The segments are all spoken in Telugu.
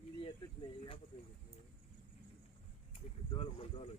ఇది ఎత్తొచ్చినాయి లేకపోతే ఇప్పుడు దోలం మన దోలం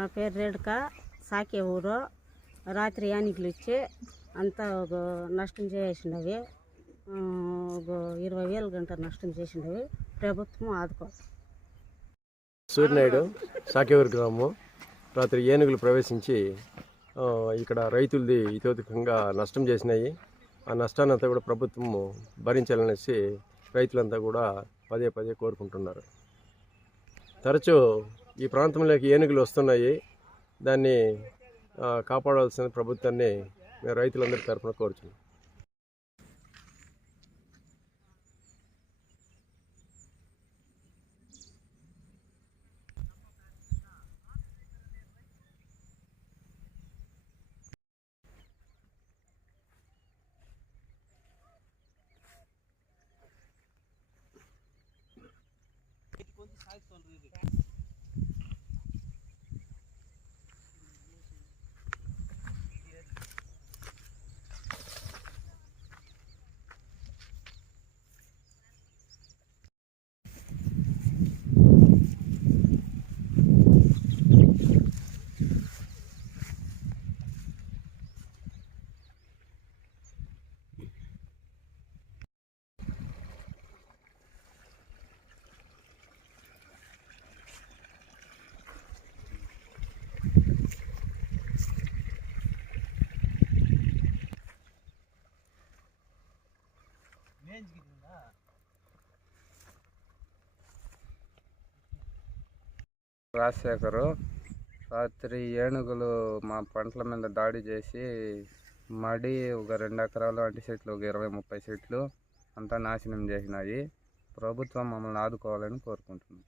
నా పేరు రేణుక. సాకే ఊరు. రాత్రి యానికలు ఇచ్చి అంతా ఒక నష్టం చేసినవి ఒక ఇరవై వేలు గంట నష్టం చేసినవి ప్రభుత్వం ఆదుకో. సూర్యనాయుడు సాకేవూరు గ్రామం రాత్రి ఏనుగులు ప్రవేశించి ఇక్కడ రైతులది ఇతోధికంగా నష్టం చేసినాయి. ఆ నష్టాన్ని అంతా కూడా ప్రభుత్వము భరించాలనేసి రైతులంతా కూడా పదే పదే కోరుకుంటున్నారు. తరచూ ఈ ప్రాంతంలోకి ఏనుగులు వస్తున్నాయి. దాన్ని కాపాడాల్సిన కాపాడవలసిన ప్రభుత్వాన్ని మేము రైతులందరి తరఫున కోరుచున్నాం. రాజశేఖరు రాత్రి ఏనుగులు మా పంటల మీద దాడి చేసి మడి ఒక రెండు ఎకరాలు అంటి చెట్లు ఒక ఇరవై ముప్పై చెట్లు అంతా నాశనం చేసినాయి. ప్రభుత్వం మమ్మల్ని ఆదుకోవాలని కోరుకుంటున్నాం.